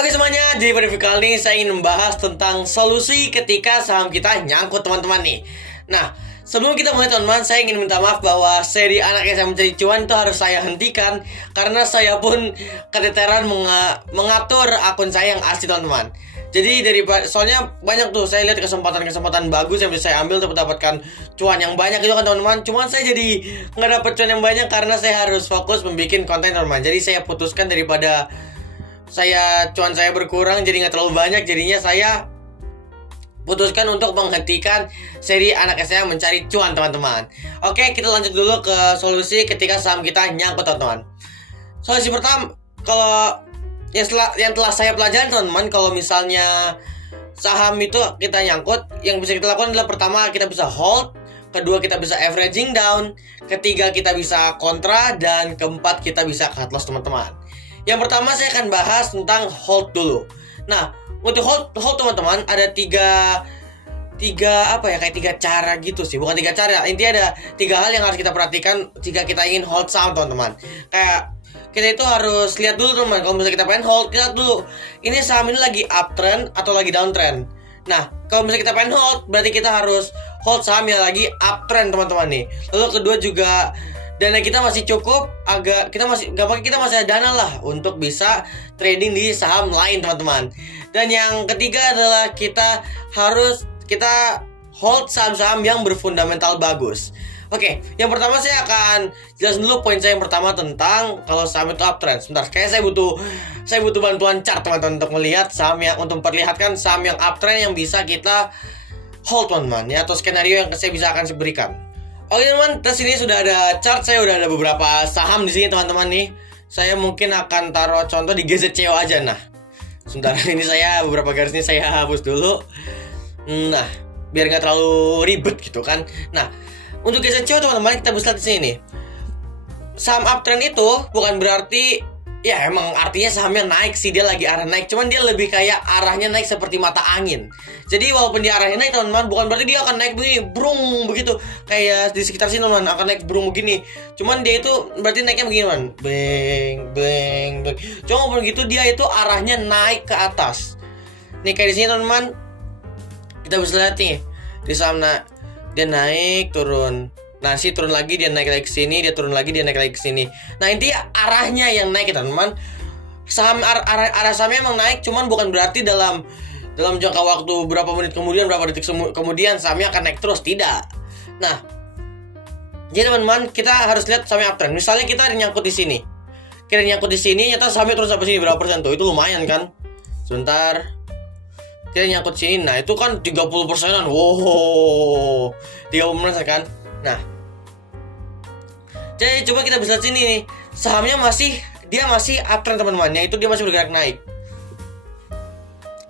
Oke semuanya, jadi pada video kali ini saya ingin membahas tentang solusi ketika saham kita nyangkut teman-teman nih. Nah, sebelum kita mulai teman-teman, saya ingin minta maaf bahwa seri Anak SMA Mencari Cuan itu harus saya hentikan karena saya pun keteteran mengatur akun saya yang asli teman-teman. Jadi soalnya banyak tuh saya lihat kesempatan bagus yang bisa saya ambil untuk mendapatkan cuan yang banyak itu kan teman-teman. Cuman saya jadi nggak dapat cuan yang banyak karena saya harus fokus membuat konten teman-teman. Jadi saya putuskan daripada cuan saya berkurang jadi nggak terlalu banyak, jadinya saya putuskan untuk menghentikan seri Anak SMA Mencari Cuan teman-teman. Oke, kita lanjut dulu ke solusi ketika saham kita nyangkut teman-teman. Solusi pertama, kalau yang telah saya pelajari teman-teman, kalau misalnya saham itu kita nyangkut, yang bisa kita lakukan adalah pertama kita bisa hold, kedua kita bisa averaging down, ketiga kita bisa kontra, dan keempat kita bisa cut loss teman-teman. Yang pertama saya akan bahas tentang hold dulu. Nah, untuk hold teman-teman ada tiga cara gitu sih. Bukan tiga cara, intinya ada tiga hal yang harus kita perhatikan jika kita ingin hold saham teman-teman. Kayak kita itu harus lihat dulu teman-teman. Kalau misalnya kita pengen hold, kita lihat dulu ini saham ini lagi uptrend atau lagi downtrend. Nah, kalau misalnya kita pengen hold, berarti kita harus hold saham yang lagi uptrend teman-teman nih. Lalu kedua juga, dana kita masih cukup, kita masih ada dana lah untuk bisa trading di saham lain teman-teman. Dan yang ketiga adalah kita hold saham-saham yang berfundamental bagus. Oke, yang pertama saya akan jelasin dulu poin saya yang pertama tentang kalau saham itu uptrend. Sebentar, kayak saya butuh bantuan chart teman-teman untuk melihat saham yang, untuk memperlihatkan saham yang uptrend yang bisa kita hold teman-teman ya, atau skenario yang saya bisa akan berikan. Oke teman, terus ini sudah ada chart, saya udah ada beberapa saham di sini teman-teman nih. Saya mungkin akan taruh contoh di GZCO aja. Nah, sebentar, ini saya beberapa garis ini saya hapus dulu. Nah, biar nggak terlalu ribet gitu kan. Nah, untuk GZCO teman-teman kita bisa lihat di sini nih. Saham uptrend itu bukan berarti ya emang artinya sahamnya naik sih, dia lagi arah naik, cuman dia lebih kayak arahnya naik seperti mata angin. Jadi walaupun dia arahnya naik teman-teman, bukan berarti dia akan naik begini brung begitu kayak di sekitar sini teman-teman akan naik brung begini. Cuman dia itu berarti naiknya begini teman, beng beng beng. Cuma walaupun gitu dia itu arahnya naik ke atas. Nih kayak di sini teman-teman, kita bisa lihat nih di saham dia naik turun. Nah, turun lagi, dia naik lagi ke sini, dia turun lagi, dia naik lagi ke sini. Nah, intinya arahnya yang naik ya, teman-teman. Arah sahamnya emang naik, cuman bukan berarti dalam jangka waktu berapa menit kemudian, berapa detik kemudian sahamnya akan naik terus, tidak. Nah, jadi teman-teman, kita harus lihat sahamnya uptrend. Misalnya kita nyangkut di sini. Kita nyangkut di sini, nyata sahamnya turun sampai sini berapa persen tuh? Itu lumayan kan? Sebentar. Kita nyangkut sini. Nah, itu kan 30%-an. Wow. 30% kan? Nah, jadi coba kita bisa lihat sini nih, sahamnya masih uptrend teman-teman, yaitu dia masih bergerak naik.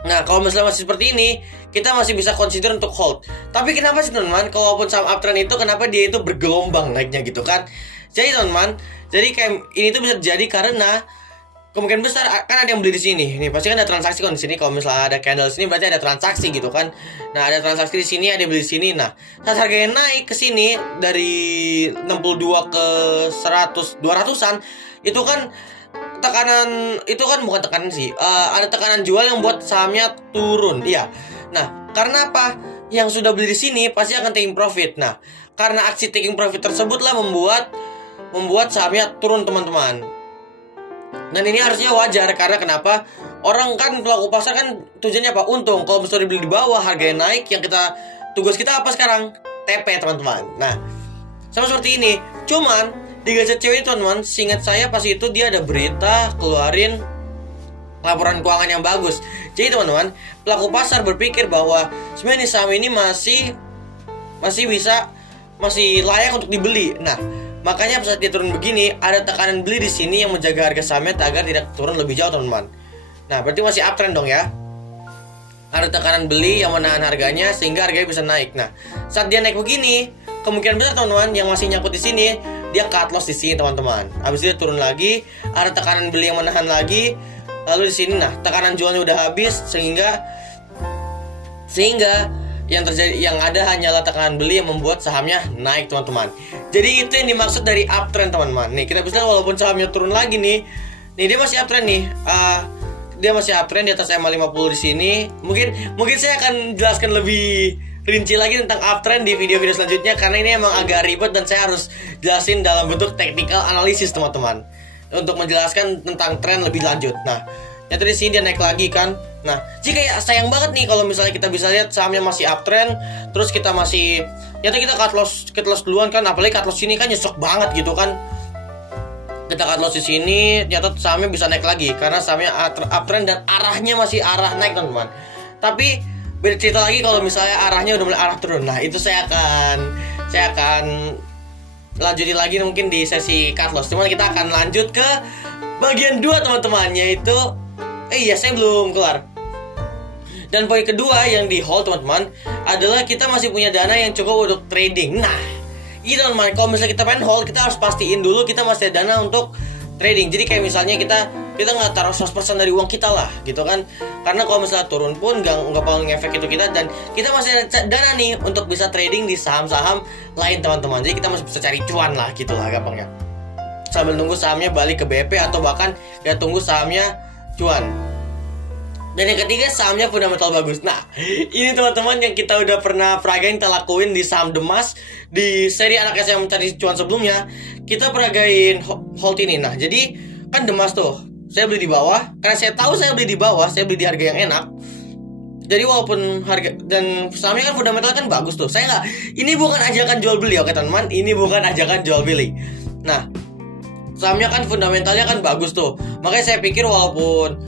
Nah, kalau misalnya masih seperti ini, kita masih bisa consider untuk hold. Tapi kenapa sih teman-teman, kalaupun saham uptrend itu kenapa dia itu bergelombang naiknya gitu kan? Jadi teman-teman, jadi kayak ini tuh bisa terjadi karena kemungkinan besar kan ada yang beli di sini. Nih pasti kan ada transaksi kan di sini. Kalau misalnya ada candle di sini berarti ada transaksi gitu kan. Nah, ada transaksi di sini, ada yang beli di sini. Nah, saat harganya naik ke sini dari 62 ke 100 200-an, itu kan bukan tekanan sih. Ada tekanan jual yang buat sahamnya turun. Iya. Nah, karena apa? Yang sudah beli di sini pasti akan taking profit. Nah, karena aksi taking profit tersebutlah membuat sahamnya turun teman-teman. Dan ini harusnya wajar karena kenapa? Orang kan pelaku pasar kan tujuannya apa? Untung. Kalau misalnya dibeli di bawah harganya naik, yang tugas kita apa sekarang? TP teman-teman. Nah, sama seperti ini. Cuman di GZCO itu teman-teman, seingat saya pas itu dia ada berita keluarin laporan keuangan yang bagus. Jadi teman-teman, pelaku pasar berpikir bahwa sebenarnya saham ini masih layak untuk dibeli. Nah, makanya saat dia turun begini, ada tekanan beli di sini yang menjaga harga sahamnya agar tidak turun lebih jauh teman-teman. Nah, berarti masih uptrend dong ya. Ada tekanan beli yang menahan harganya sehingga harganya bisa naik. Nah, saat dia naik begini, kemungkinan besar teman-teman yang masih nyangkut di sini dia cut loss di sini teman-teman. Habis itu dia turun lagi, ada tekanan beli yang menahan lagi. Lalu di sini nah, tekanan jualnya udah habis sehingga yang ada hanyalah tekanan beli yang membuat sahamnya naik teman-teman. Jadi itu yang dimaksud dari uptrend teman-teman. Nih kita bisa walaupun sahamnya turun lagi nih dia masih uptrend nih. dia masih uptrend di atas MA50 di sini. Mungkin saya akan jelaskan lebih rinci lagi tentang uptrend di video-video selanjutnya, karena ini emang agak ribet dan saya harus jelasin dalam bentuk technical analysis teman-teman, untuk menjelaskan tentang tren lebih lanjut. Nah, ternyata di sini dia naik lagi kan. Nah, jadi kayak sayang banget nih kalau misalnya kita bisa lihat sahamnya masih uptrend, terus kita masih kita cut loss duluan kan, apalagi cut loss ini kan nyesek banget gitu kan. Kita cut loss di sini, ternyata sahamnya bisa naik lagi karena sahamnya uptrend dan arahnya masih arah naik teman-teman. Tapi beda cerita lagi kalau misalnya arahnya udah mulai arah turun. Nah, itu saya akan lanjutin lagi mungkin di sesi cut loss. Cuman kita akan lanjut ke bagian 2 teman-teman, yaitu saya belum kelar. Dan poin kedua yang di hold teman-teman adalah kita masih punya dana yang cukup untuk trading. Nah, gitu teman-teman, kalau misalnya kita pengen hold, kita harus pastiin dulu kita masih ada dana untuk trading. Jadi kayak misalnya kita nggak taruh 100% dari uang kita lah gitu kan, karena kalau misalnya turun pun nggak bakal ngefek itu kita, dan kita masih ada dana nih untuk bisa trading di saham-saham lain teman-teman. Jadi kita masih bisa cari cuan lah gitu lah gampangnya, sambil nunggu sahamnya balik ke BP atau bahkan ya tunggu sahamnya cuan. Dan yang ketiga, sahamnya fundamental bagus. Nah, ini teman-teman yang kita udah pernah peragain, kita lakuin di saham Demas di seri anak saya mencari cuan sebelumnya. Kita peragain hold ini. Nah, jadi kan Demas tuh saya beli di bawah, karena saya tahu saya beli di bawah, saya beli di harga yang enak. Jadi walaupun harga dan sahamnya kan fundamental kan bagus tuh, ini bukan ajakan jual beli, oke teman-teman, ini bukan ajakan jual beli. Nah, sahamnya kan fundamentalnya kan bagus tuh, makanya saya pikir walaupun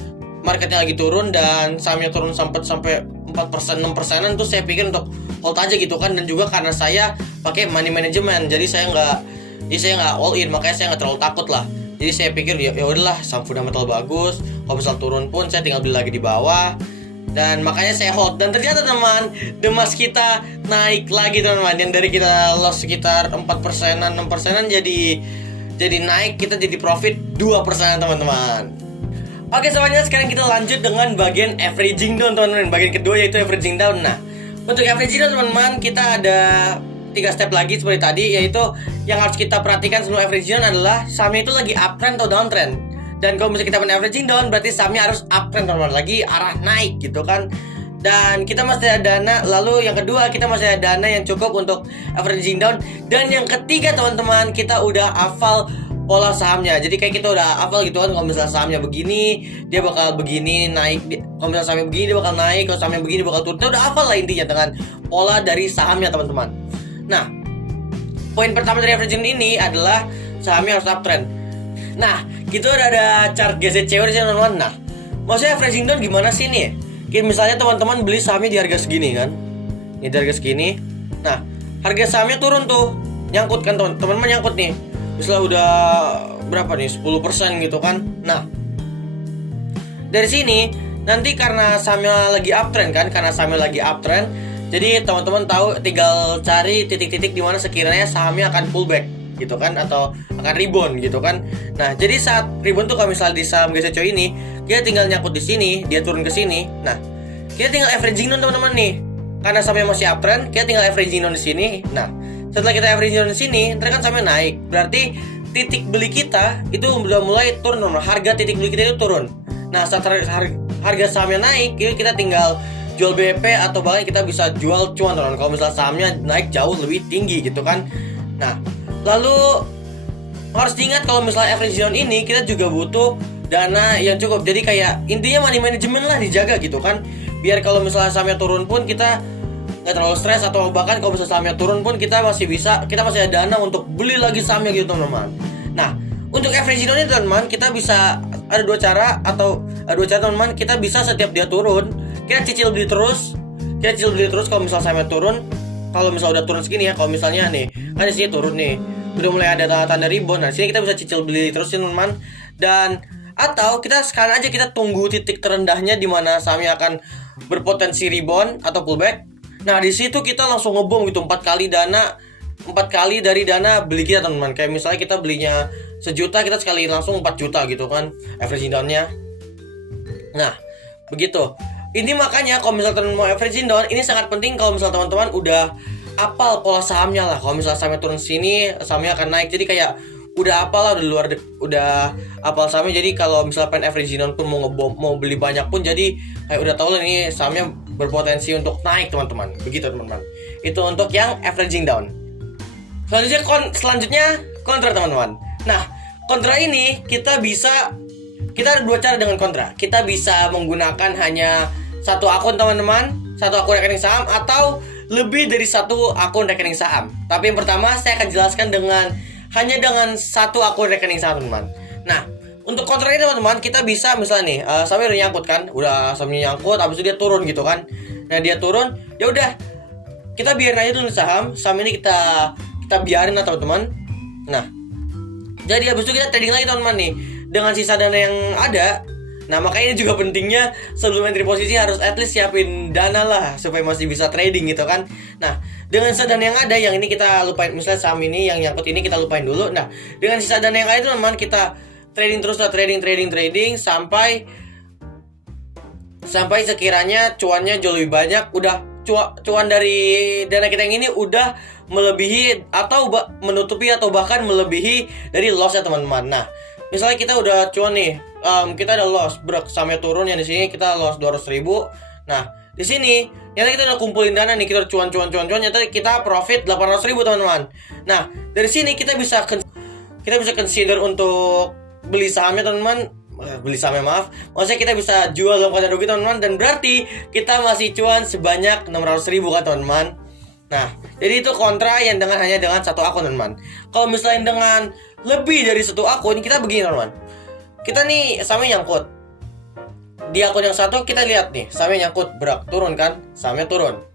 marketnya lagi turun dan sahamnya turun sampai 4%, 6%-an tuh saya pikir untuk hold aja gitu kan. Dan juga karena saya pakai money management, jadi saya nggak all in, makanya saya nggak terlalu takut lah. Jadi saya pikir ya udahlah, saham fundamental bagus, kalau misal turun pun saya tinggal beli lagi di bawah. Dan makanya saya hold. Dan ternyata teman, Demas kita naik lagi teman-teman, yang dari kita loss sekitar 4%-an, 6%-an jadi naik, kita jadi profit 2% teman-teman. Oke semuanya, sekarang kita lanjut dengan bagian averaging down teman-teman. Bagian kedua yaitu averaging down. Nah, untuk averaging down teman-teman, kita ada 3 step lagi seperti tadi, yaitu yang harus kita perhatikan sebelum averaging down adalah sahamnya itu lagi uptrend atau downtrend. Dan kalau misalnya kita punya averaging down, berarti sahamnya harus uptrend teman-teman, lagi arah naik gitu kan. Dan kita masih ada dana. Lalu yang kedua, kita masih ada dana yang cukup untuk averaging down. Dan yang ketiga teman-teman, kita udah hafal pola sahamnya. Jadi kayak kita udah hafal gitu kan, kalau misalnya sahamnya begini dia bakal begini naik, kalau misalnya sahamnya begini dia bakal naik, kalau sahamnya begini bakal turun. Kita udah hafal lah intinya dengan pola dari sahamnya teman-teman. Nah, poin pertama dari averaging ini adalah sahamnya harus uptrend. Nah, kita udah ada chart GZCW di sini teman-teman. Nah, maksudnya averaging down gimana sih nih? Kayak misalnya teman-teman beli sahamnya di harga segini kan, ini di harga segini. Nah, harga sahamnya turun tuh, nyangkut kan teman-teman, nyangkut nih. Misalnya udah berapa nih, 10% gitu kan. Nah, dari sini nanti karena sahamnya lagi uptrend kan, jadi teman-teman tahu tinggal cari titik-titik di mana sekiranya sahamnya akan pullback gitu kan, atau akan rebound gitu kan. Nah, jadi saat rebound tuh kalau misalnya di saham GCCO ini, dia tinggal nyangkut di sini, dia turun ke sini. Nah, kita tinggal averaging down teman-teman nih. Karena sahamnya masih uptrend, kita tinggal averaging down di sini. Nah, setelah kita averaging down di sini, ntar kan sahamnya naik. Berarti titik beli kita itu udah mulai turun, harga titik beli kita itu turun. Nah, saat harga sahamnya naik, kita tinggal jual BP atau bahkan kita bisa jual cuan teman-teman, kalau misalnya sahamnya naik jauh lebih tinggi gitu kan. Nah, lalu harus diingat kalau misalnya average down ini kita juga butuh dana yang cukup. Jadi kayak intinya money management lah dijaga gitu kan, biar kalau misalnya sahamnya turun pun kita nggak terlalu stres, atau bahkan kalau misalnya sahamnya turun pun kita masih ada dana untuk beli lagi sahamnya gitu teman-teman. Nah, untuk average down ini teman-teman, kita bisa ada dua cara teman-teman. Kita bisa setiap dia turun, kita cicil beli terus kalau misalnya sahamnya turun. Kalau misalnya udah turun segini ya, kalau misalnya nih kan di sini turun nih, udah mulai ada tanda rebound. Nah, di sini kita bisa cicil beli terus teman-teman. Dan atau kita sekarang aja kita tunggu titik terendahnya di mana sahamnya akan berpotensi rebound atau pullback. Nah, di situ kita langsung ngebom gitu, 4 kali dari dana beli kita teman-teman. Kayak misalnya kita belinya 1 juta, kita sekali langsung 4 juta gitu kan averaging down-nya. Nah, begitu. Ini makanya kalau misalnya teman-teman mau averaging down, ini sangat penting kalau misalnya teman-teman udah apal pola sahamnya lah. Kalau misalnya sahamnya turun sini, sahamnya akan naik. Jadi kayak udah apal lah, udah apal sahamnya. Jadi kalau misalnya pengen averaging down pun mau beli banyak pun, jadi kayak udah tahu lah ini sahamnya berpotensi untuk naik teman-teman. Begitu teman-teman. Itu untuk yang averaging down. Selanjutnya kontra teman-teman. Nah, kontra ini kita ada dua cara dengan kontra. Kita bisa menggunakan hanya satu akun teman-teman, satu akun rekening saham, atau lebih dari satu akun rekening saham. Tapi yang pertama saya akan jelaskan hanya dengan satu akun rekening saham teman-teman. Nah, untuk kontra ini teman-teman, kita bisa misalnya nih, sahamnya udah nyangkut kan, sahamnya nyangkut, habis itu dia turun gitu kan. Nah dia turun, ya udah kita biarin aja dulu saham ini kita biarin lah teman-teman. Nah, jadi habis itu kita trading lagi teman-teman nih dengan sisa dana yang ada. Nah makanya ini juga pentingnya sebelum entry posisi harus at least siapin dana lah supaya masih bisa trading gitu kan. Nah dengan sisa dana yang ada, yang ini kita lupain, misalnya saham ini yang nyangkut ini kita lupain dulu. Nah dengan sisa dana yang ada teman-teman, kita trading terus lah, trading sampai sekiranya cuannya jauh lebih banyak. Udah cuan dari dana kita yang ini udah melebihi atau menutupi atau bahkan melebihi dari loss ya teman-teman. Nah misalnya kita udah cuan nih, kita ada loss, sahamnya turun, yang di sini kita loss 200.000. Nah, di sini nyata kita udah kumpulin dana nih, kita udah cuan, nyata kita profit 800.000 teman-teman. Nah, dari sini kita bisa consider untuk beli sahamnya teman-teman. Maksudnya kita bisa jual dalam keadaan rugi teman-teman, dan berarti kita masih cuan sebanyak 600.000 kan teman-teman. Nah, jadi itu kontra yang hanya dengan satu akun teman-teman. Kalau misalnya dengan lebih dari satu akun, kita begini teman-teman. Kita nih sahamnya nyangkut di akun yang satu, kita lihat nih sahamnya nyangkut, turun kan, sahamnya turun.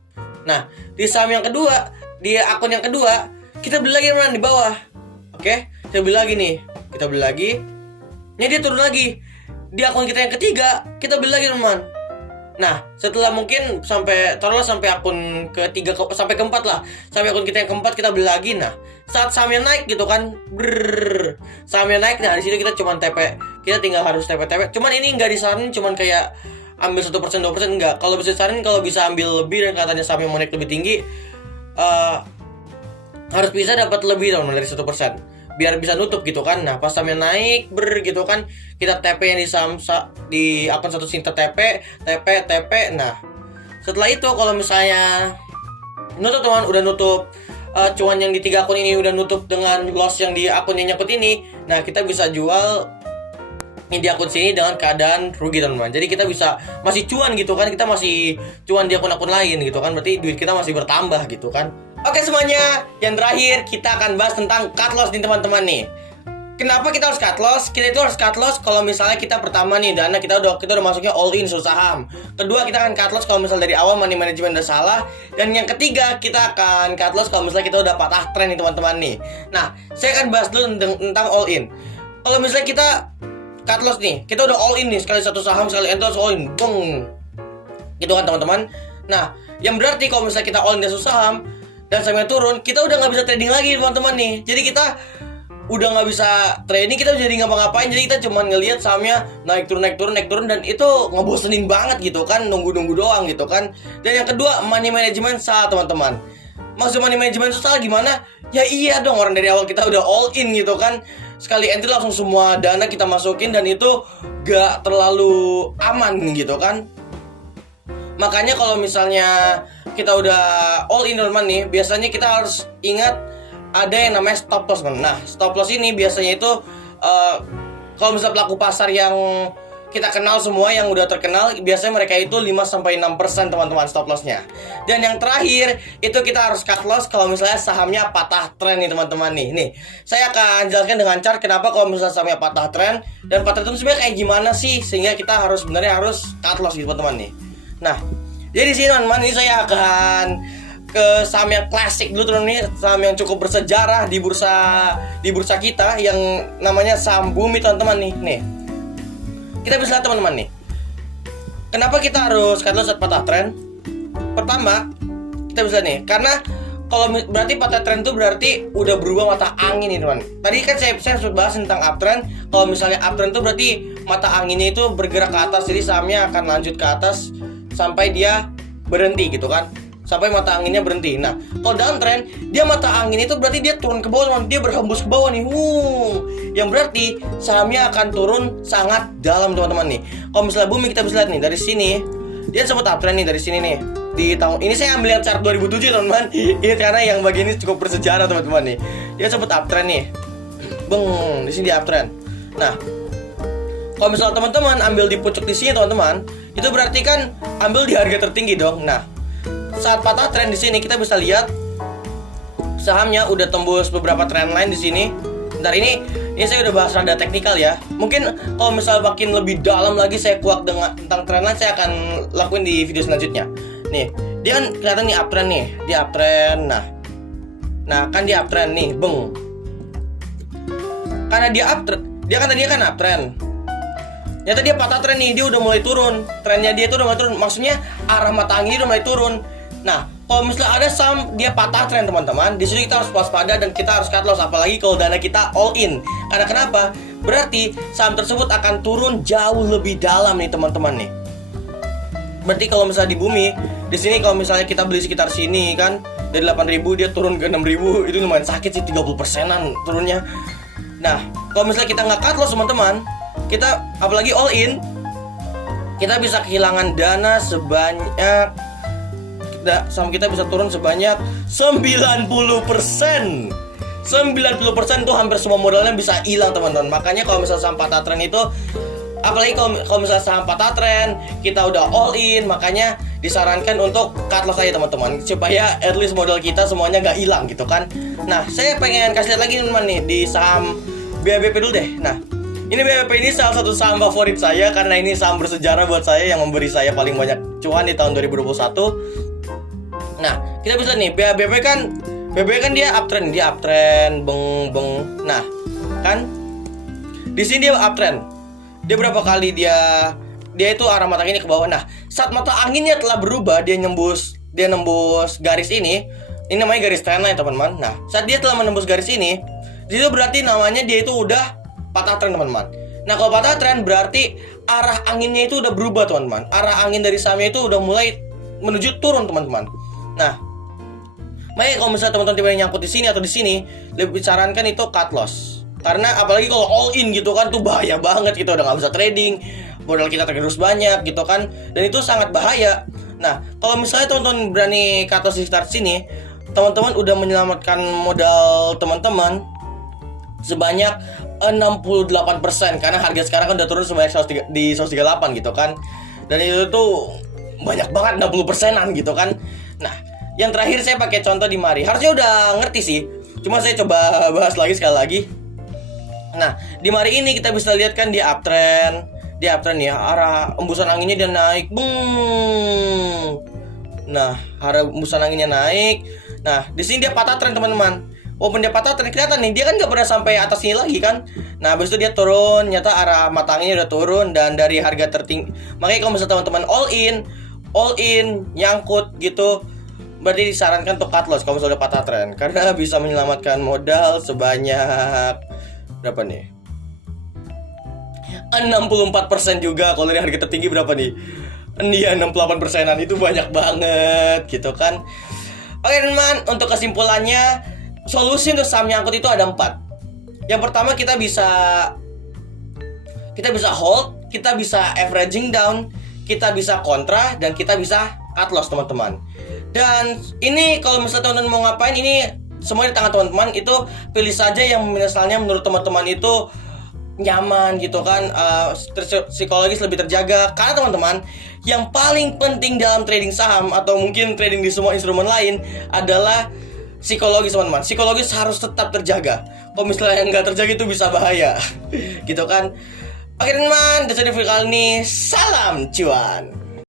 Nah di saham yang kedua, di akun yang kedua, kita beli lagi teman-teman di bawah. Oke, kita beli lagi nih, dia turun lagi. Di akun kita yang ketiga, kita beli lagi teman-teman. Nah setelah mungkin sampai akun ketiga sampai keempat lah, sampai akun kita yang keempat kita beli lagi. Nah saat sahamnya naik gitu kan, sahamnya naik, nah di situ kita cuman TP, kita tinggal harus TP. Cuman ini nggak disaranin cuman kayak ambil 1%, 2%, enggak. Kalau bisa disaranin, kalau bisa ambil lebih dan katanya sahamnya mau naik lebih tinggi, harus bisa dapat lebih dari 1%. Biar bisa nutup gitu kan. Nah pas sahamnya naik gitu kan, kita TP yang di akun satu sini TP. Nah setelah itu kalau misalnya nutup teman, udah nutup cuan yang di 3 akun ini, udah nutup dengan loss yang di akun yang nyangkut ini. Nah kita bisa jual ini di akun sini dengan keadaan rugi teman-teman. Jadi kita bisa masih cuan gitu kan, kita masih cuan di akun-akun lain gitu kan, berarti duit kita masih bertambah gitu kan. Oke semuanya, yang terakhir kita akan bahas tentang cut loss nih teman-teman nih. Kenapa kita harus cut loss? Kita itu harus cut loss kalau misalnya kita pertama nih dana kita udah masuknya all in saham. Kedua kita akan cut loss kalau misalnya dari awal money management udah salah. Dan yang ketiga kita akan cut loss kalau misalnya kita udah patah tren nih teman-teman nih. Nah saya akan bahas dulu tentang all in. Kalau misalnya kita cut loss nih, kita udah all in nih, sekali satu saham, sekali enter all in, bong, gitu kan teman-teman. Nah yang berarti kalau misalnya kita all in di satu saham dan sahamnya turun, kita udah nggak bisa trading lagi teman-teman nih. Jadi kita udah nggak bisa trading, kita jadi ngapa-ngapain. Jadi kita cuma ngelihat sahamnya naik turun, dan itu ngebosenin banget gitu kan, nunggu doang gitu kan. Dan yang kedua, money management salah teman-teman. Maksud money management itu salah gimana? Ya iya dong, orang dari awal kita udah all in gitu kan, sekali entry langsung semua dana kita masukin, dan itu gak terlalu aman gitu kan. Makanya kalau misalnya kita udah all in teman-teman nih, biasanya kita harus ingat ada yang namanya stop loss. Nah stop loss ini biasanya itu kalau misalnya pelaku pasar yang kita kenal semua, yang udah terkenal, biasanya mereka itu 5-6% teman-teman stop lossnya. Dan yang terakhir itu kita harus cut loss kalau misalnya sahamnya patah tren nih teman-teman nih. Nih saya akan jelaskan dengan chart kenapa kalau misalnya sahamnya patah tren, dan patah tren itu sebenarnya kayak gimana sih sehingga kita sebenarnya harus cut loss gitu teman-teman nih. Nah, jadi sini teman-teman, ini saya akan ke saham yang klasik dulu teman-teman nih, saham yang cukup bersejarah di bursa kita yang namanya saham Bumi teman-teman nih. Nih. Kita bisa lihat teman-teman nih. Kenapa kita harus cut loss saat patah tren? Pertama, kita bisa nih, karena kalau berarti patah tren itu berarti udah berubah mata angin nih teman. Tadi kan saya sempat bahas tentang uptrend. Kalau misalnya uptrend itu berarti mata anginnya itu bergerak ke atas, jadi sahamnya akan lanjut ke atas sampai dia berhenti gitu kan. sampai mata anginnya berhenti. Nah, kalau downtrend, dia mata angin itu berarti dia turun ke bawah, teman. Dia berhembus ke bawah nih. Yang berarti sahamnya akan turun sangat dalam, teman-teman nih. Kalau misalnya booming, kita bisa lihat nih dari sini. Dia sempat uptrend nih dari sini nih. Di tahun ini saya ambil yang chart 2007, teman-teman. Ini karena yang bagian ini cukup bersejarah, teman-teman nih. Dia sempat uptrend nih. Di sini dia uptrend. Nah, kalau misalnya teman-teman ambil di pucuk di sini, teman-teman, itu berarti kan ambil di harga tertinggi dong. Nah, saat patah trend di sini kita bisa lihat sahamnya udah tembus beberapa trend line di sini. Bentar, ini saya udah bahas rada teknikal ya. Mungkin kalau misal makin lebih dalam lagi saya kuak tentang trend line, saya akan lakuin di video selanjutnya. Nih, dia kan kelihatan nih uptrend nih, dia uptrend. Nah kan dia uptrend nih, karena dia uptrend, dia kan tadinya kan uptrend. Ternyata dia patah trend nih, dia udah mulai turun. Trennya dia tuh udah mulai turun. Maksudnya arah mata angin udah mulai turun. Nah, kalau misalnya ada saham dia patah trend, teman-teman, di situ kita harus waspada dan kita harus cut loss, apalagi kalau dana kita all in. Karena kenapa? Berarti saham tersebut akan turun jauh lebih dalam nih, teman-teman nih. Berarti kalau misalnya di bumi, di sini kalau misalnya kita beli sekitar sini kan, dari 8.000 dia turun ke 6.000, itu lumayan sakit sih, 30%-an turunnya. Nah, kalau misalnya kita nggak cut loss, teman-teman, kita apalagi all in, kita bisa kehilangan dana sebanyak, saham kita bisa turun sebanyak 90%. 90% tuh hampir semua modalnya bisa hilang, teman-teman. Makanya kalau misalnya saham patah trend itu, apalagi kalau misalnya saham patah trend, kita udah all in, makanya disarankan untuk cut loss aja, teman-teman, supaya at least modal kita semuanya gak hilang gitu kan. Nah, saya pengen kasih lihat lagi, teman-teman, nih di saham BABP dulu deh. Nah, ini BABP ini salah satu saham favorit saya karena ini saham bersejarah buat saya yang memberi saya paling banyak cuan di tahun 2021. Nah, kita bisa nih BABP kan dia uptrend, Nah, kan di sini dia uptrend. Dia berapa kali dia itu arah mata anginnya ke bawah. Nah, saat mata anginnya telah berubah, dia nembus garis ini namanya garis trendline, teman-teman. Nah, saat dia telah menembus garis ini, itu berarti namanya dia itu udah patah trend, teman-teman. Nah, kalau patah trend berarti arah anginnya itu udah berubah, teman-teman. Arah angin dari sahamnya itu udah mulai menuju turun, teman-teman. Nah, makanya kalau misalnya teman-teman tiba-tiba nyangkut di sini atau di sini, lebih sarankan itu cut loss. Karena apalagi kalau all in gitu kan, tuh bahaya banget, kita udah nggak bisa trading, modal kita tergerus banyak gitu kan, dan itu sangat bahaya. Nah, kalau misalnya teman-teman berani cut loss di sekitar sini, teman-teman udah menyelamatkan modal teman-teman sebanyak 68%, karena harga sekarang kan udah turun sebanyak 138 gitu kan. Dan itu tuh banyak banget, 60%-an gitu kan. Nah, yang terakhir saya pakai contoh di Mari. Harusnya udah ngerti sih, cuma saya coba bahas lagi sekali lagi. Nah, di Mari ini kita bisa lihat kan dia uptrend ya, arah embusan anginnya dia naik. Nah, arah embusan anginnya naik. Nah, di sini dia patah trend, teman-teman. Walaupun dia patah trend, kelihatan nih, dia kan nggak pernah sampai atas sini lagi kan. Nah, habis itu dia turun, nyata arah mata anginnya udah turun dan dari harga tertinggi. Makanya kalau misalnya teman-teman all in nyangkut gitu, berarti disarankan untuk cut loss kalau misalnya udah patah trend, karena bisa menyelamatkan modal sebanyak berapa nih? 64% juga. Kalau dari harga tertinggi berapa nih? Iya, 68%-an, itu banyak banget gitu kan. Oke, teman, untuk kesimpulannya, solusi untuk saham nyangkut itu ada 4. Yang pertama, kita bisa hold, kita bisa averaging down, kita bisa kontra, dan kita bisa cut loss, teman-teman. Dan ini kalau misalnya teman-teman mau ngapain, ini semua di tangan teman-teman. Itu pilih saja yang misalnya menurut teman-teman itu nyaman gitu kan, psikologis lebih terjaga. Karena teman-teman, yang paling penting dalam trading saham atau mungkin trading di semua instrumen lain adalah psikologis, teman-teman. Psikologis harus tetap terjaga. Kalau misalnya yang nggak terjaga itu bisa bahaya gitu kan. Oke, teman-teman, dari video kali ini, salam cuan.